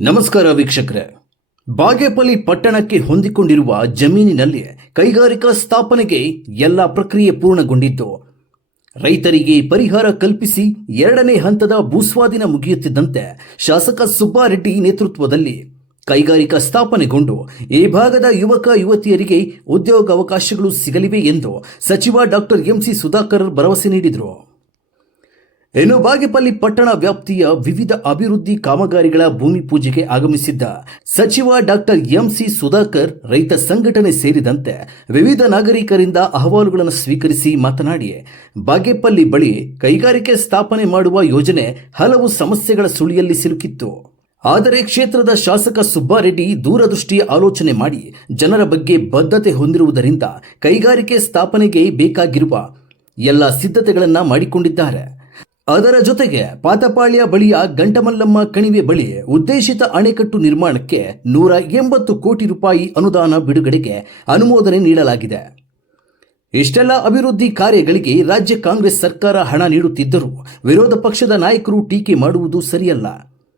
ನಮಸ್ಕಾರ ವೀಕ್ಷಕರೇ. ಬಾಗೇಪಲ್ಲಿ ಪಟ್ಟಣಕ್ಕೆ ಹೊಂದಿಕೊಂಡಿರುವ ಜಮೀನಿನಲ್ಲಿ ಕೈಗಾರಿಕಾ ಸ್ಥಾಪನೆಗೆ ಎಲ್ಲ ಪ್ರಕ್ರಿಯೆ ಪೂರ್ಣಗೊಂಡಿದ್ದು ರೈತರಿಗೆ ಪರಿಹಾರ ಕಲ್ಪಿಸಿ ಎರಡನೇ ಹಂತದ ಭೂಸ್ವಾಧೀನ ಮುಗಿಯುತ್ತಿದ್ದಂತೆ ಶಾಸಕ ಸುಬ್ಬಾರೆಡ್ಡಿ ನೇತೃತ್ವದಲ್ಲಿ ಕೈಗಾರಿಕಾ ಸ್ಥಾಪನೆಗೊಂಡು ಈ ಭಾಗದ ಯುವಕ ಯುವತಿಯರಿಗೆ ಉದ್ಯೋಗಾವಕಾಶಗಳು ಸಿಗಲಿವೆ ಎಂದು ಸಚಿವ ಡಾಕ್ಟರ್ ಎಂಸಿ ಸುಧಾಕರ್ ಭರವಸೆ ನೀಡಿದರು. ಇನ್ನು ಬಾಗೇಪಲ್ಲಿ ಪಟ್ಟಣ ವ್ಯಾಪ್ತಿಯ ವಿವಿಧ ಅಭಿವೃದ್ಧಿ ಕಾಮಗಾರಿಗಳ ಭೂಮಿ ಪೂಜೆಗೆ ಆಗಮಿಸಿದ್ದ ಸಚಿವ ಡಾಕ್ಟರ್ ಎಂಸಿ ಸುಧಾಕರ್, ರೈತ ಸಂಘಟನೆ ಸೇರಿದಂತೆ ವಿವಿಧ ನಾಗರಿಕರಿಂದ ಅಹವಾಲುಗಳನ್ನು ಸ್ವೀಕರಿಸಿ ಮಾತನಾಡಿ, ಬಾಗೇಪಲ್ಲಿ ಬಳಿ ಕೈಗಾರಿಕೆ ಸ್ಥಾಪನೆ ಮಾಡುವ ಯೋಜನೆ ಹಲವು ಸಮಸ್ಯೆಗಳ ಸುಳಿಯಲ್ಲಿ ಸಿಲುಕಿತ್ತು. ಆದರೆ ಕ್ಷೇತ್ರದ ಶಾಸಕ ಸುಬ್ಬಾರೆಡ್ಡಿ ದೂರದೃಷ್ಟಿಯ ಆಲೋಚನೆ ಮಾಡಿ ಜನರ ಬಗ್ಗೆ ಬದ್ಧತೆ ಹೊಂದಿರುವುದರಿಂದ ಕೈಗಾರಿಕೆ ಸ್ಥಾಪನೆಗೆ ಬೇಕಾಗಿರುವ ಎಲ್ಲ ಸಿದ್ಧತೆಗಳನ್ನು ಮಾಡಿಕೊಂಡಿದ್ದಾರೆ. ಅದರ ಜೊತೆಗೆ ಪಾತಪಾಳ್ಯ ಬಳಿಯ ಗಂಟಮಲ್ಲಮ್ಮ ಕಣಿವೆ ಬಳಿ ಉದ್ದೇಶಿತ ಅಣೆಕಟ್ಟು ನಿರ್ಮಾಣಕ್ಕೆ ನೂರ ಎಂಬತ್ತು ಕೋಟಿ ರೂಪಾಯಿ ಅನುದಾನ ಬಿಡುಗಡೆಗೆ ಅನುಮೋದನೆ ನೀಡಲಾಗಿದೆ. ಇಷ್ಟೆಲ್ಲ ಅಭಿವೃದ್ಧಿ ಕಾರ್ಯಗಳಿಗೆ ರಾಜ್ಯ ಕಾಂಗ್ರೆಸ್ ಸರ್ಕಾರ ಹಣ ನೀಡುತ್ತಿದ್ದರೂ ವಿರೋಧ ಪಕ್ಷದ ನಾಯಕರು ಟೀಕೆ ಮಾಡುವುದು ಸರಿಯಲ್ಲ.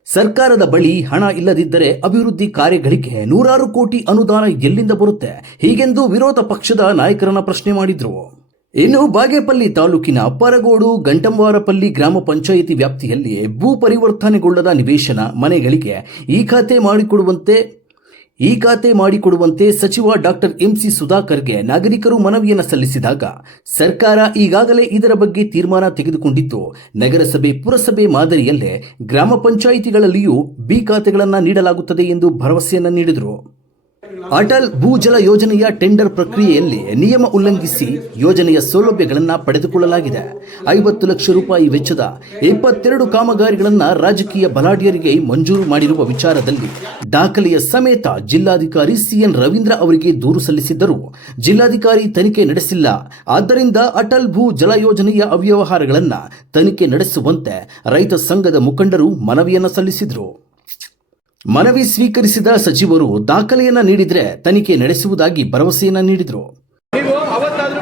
ಸರ್ಕಾರದ ಬಳಿ ಹಣ ಇಲ್ಲದಿದ್ದರೆ ಅಭಿವೃದ್ಧಿ ಕಾರ್ಯಗಳಿಗೆ ನೂರಾರು ಕೋಟಿ ಅನುದಾನ ಎಲ್ಲಿಂದ ಬರುತ್ತೆ? ಹೀಗೆಂದು ವಿರೋಧ ಪಕ್ಷದ ನಾಯಕರನ್ನ ಪ್ರಶ್ನೆ ಮಾಡಿದ್ರು. ಇನ್ನು ಬಾಗೇಪಲ್ಲಿ ತಾಲೂಕಿನ ಪರಗೋಡು ಗಂಟಂವಾರಪಲ್ಲಿ ಗ್ರಾಮ ಪಂಚಾಯಿತಿ ವ್ಯಾಪ್ತಿಯಲ್ಲಿ ಭೂ ಪರಿವರ್ತನೆಗೊಳ್ಳದ ನಿವೇಶನ ಮನೆಗಳಿಗೆ ಈ ಖಾತೆ ಮಾಡಿಕೊಡುವಂತೆ, ಈ ಖಾತೆ ಮಾಡಿಕೊಡುವಂತೆ ಸಚಿವ ಡಾಕ್ಟರ್ ಎಂಸಿ ಸುಧಾಕರ್ಗೆ ನಾಗರಿಕರು ಮನವಿಯನ್ನು ಸಲ್ಲಿಸಿದಾಗ ಸರ್ಕಾರ ಈಗಾಗಲೇ ಇದರ ಬಗ್ಗೆ ತೀರ್ಮಾನ ತೆಗೆದುಕೊಂಡಿದ್ದು, ನಗರಸಭೆ ಪುರಸಭೆ ಮಾದರಿಯಲ್ಲೇ ಗ್ರಾಮ ಪಂಚಾಯಿತಿಗಳಲ್ಲಿಯೂ ಬಿ ಖಾತೆಗಳನ್ನು ನೀಡಲಾಗುತ್ತದೆ ಎಂದು ಭರವಸೆಯನ್ನು ನೀಡಿದರು. ಅಟಲ್ ಭೂಜಲ ಯೋಜನೆಯ ಟೆಂಡರ್ ಪ್ರಕ್ರಿಯೆಯಲ್ಲಿ ನಿಯಮ ಉಲ್ಲಂಘಿಸಿ ಯೋಜನೆಯ ಸೌಲಭ್ಯಗಳನ್ನು ಪಡೆದುಕೊಳ್ಳಲಾಗಿದೆ. ಐವತ್ತು ಲಕ್ಷ ರೂಪಾಯಿ ವೆಚ್ಚದ ಇಪ್ಪತ್ತೆರಡು ಕಾಮಗಾರಿಗಳನ್ನು ರಾಜಕೀಯ ಬಲಾಢ್ಯರಿಗೆ ಮಂಜೂರು ಮಾಡಿರುವ ವಿಚಾರದಲ್ಲಿ ದಾಖಲೆಯ ಸಮೇತ ಜಿಲ್ಲಾಧಿಕಾರಿ ಸಿಎನ್ ರವೀಂದ್ರ ಅವರಿಗೆ ದೂರು ಸಲ್ಲಿಸಿದ್ದರೂ. ಜಿಲ್ಲಾಧಿಕಾರಿ ತನಿಖೆ ನಡೆಸಿಲ್ಲ. ಆದ್ದರಿಂದ ಅಟಲ್ ಭೂ ಜಲ ಯೋಜನೆಯ ಅವ್ಯವಹಾರಗಳನ್ನು ತನಿಖೆ ನಡೆಸುವಂತೆ ರೈತ ಸಂಘದ ಮುಖಂಡರು ಮನವಿಯನ್ನು ಸಲ್ಲಿಸಿದರು. ಮನವಿ ಸ್ವೀಕರಿಸಿದ ಸಚಿವರು ದಾಖಲೆಯನ್ನ ನೀಡಿದ್ರೆ ತನಿಖೆ ನಡೆಸುವುದಾಗಿ ಭರವಸೆಯನ್ನ ನೀಡಿದರು. ನೀವು ಅವತ್ತಾದ್ರೂ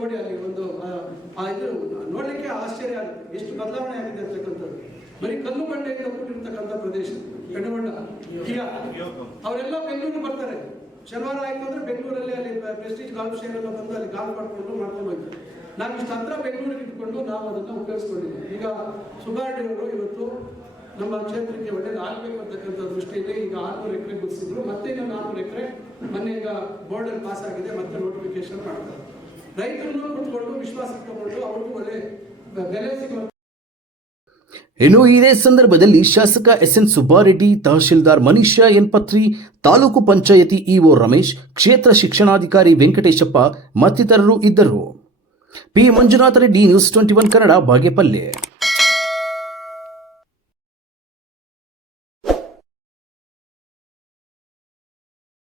ನೋಡಿ ಅಲ್ಲಿ ಒಂದು ಇದು ನೋಡಲಿಕ್ಕೆ ಆಶ್ಚರ್ಯ ಆಗುತ್ತೆ. ಎಷ್ಟು ಬದಲಾವಣೆ ಆಗಿದೆ ಅಂತಕ್ಕಂಥದ್ದು. ಬರೀ ಕಲ್ಲು ಬಂಡೆಯಿಂದ ಕೂಡಿರ್ತಕ್ಕಂಥ ಪ್ರದೇಶ. ಕಣ್ಣುಗೊಂಡ ಈಗ ಅವರೆಲ್ಲ ಬೆಂಗಳೂರು ಬರ್ತಾರೆ. ಶನಿವಾರ ಆಯ್ತು ಅಂದ್ರೆ ಬೆಂಗಳೂರಲ್ಲಿ ಅಲ್ಲಿ ಪ್ರೆಸ್ಟೀಜ್ ಗಾಲ್ಫ್ ಶೇರ್ ಎಲ್ಲ ಬಂದು ಅಲ್ಲಿ ಗಾಲ್ ಮಾಡ್ಕೊಂಡು ಮಾಡ್ಕೊಂಡು ಹೋಗ್ತಾರೆ ನಾವು ಇಷ್ಟು ಹತ್ರ ಬೆಂಗಳೂರಿಗೆ ಇಟ್ಕೊಂಡು ನಾವು ಅದನ್ನ ಉಪಯೋಗಿಸ್ಕೊಂಡಿದ್ದೀವಿ. ಈಗ ಸುಬ್ಬಾರೆಡ್ಡಿ ಅವರು ಇವತ್ತು ನಮ್ಮ ಕ್ಷೇತ್ರಕ್ಕೆ ಒಳ್ಳೇದು ಆಗಬೇಕು ಅಂತಕ್ಕಂಥ ದೃಷ್ಟಿಯಲ್ಲಿ ಈಗ ಆರ್ನೂರು ಎಕರೆ ಗುರುತಿಸಿದ್ರು ಮತ್ತೆ ನಾವು ನಾಲ್ಕು ಎಕರೆ? ಮೊನ್ನೆ ಈಗ ಬೋರ್ಡಲ್ಲಿ ಪಾಸ್ ಆಗಿದೆ. ಮತ್ತೆ ನೋಟಿಫಿಕೇಶನ್ ಮಾಡ್ತಾರೆ. ರೈತರನ್ನು ಕುಟ್ಕೊಂಡು ವಿಶ್ವಾಸ ಅವ್ರಿಗೂ ಒಳ್ಳೆ ಬೆಲೆ ಇನ್ನು ಇದೇ ಸಂದರ್ಭದಲ್ಲಿ ಶಾಸಕ S N Subbareddy, tahsildar Manisha N Patri, taluk ಪಂಚಾಯತಿ ಇಒ ರಮೇಶ್, ಕ್ಷೇತ್ರ ಶಿಕ್ಷಣಾಧಿಕಾರಿ ವೆಂಕಟೇಶಪ್ಪ ಮತ್ತಿತರರು ಇದ್ದರು. P Manjunatha Reddy, news twenty one Kannada, Bagepalli.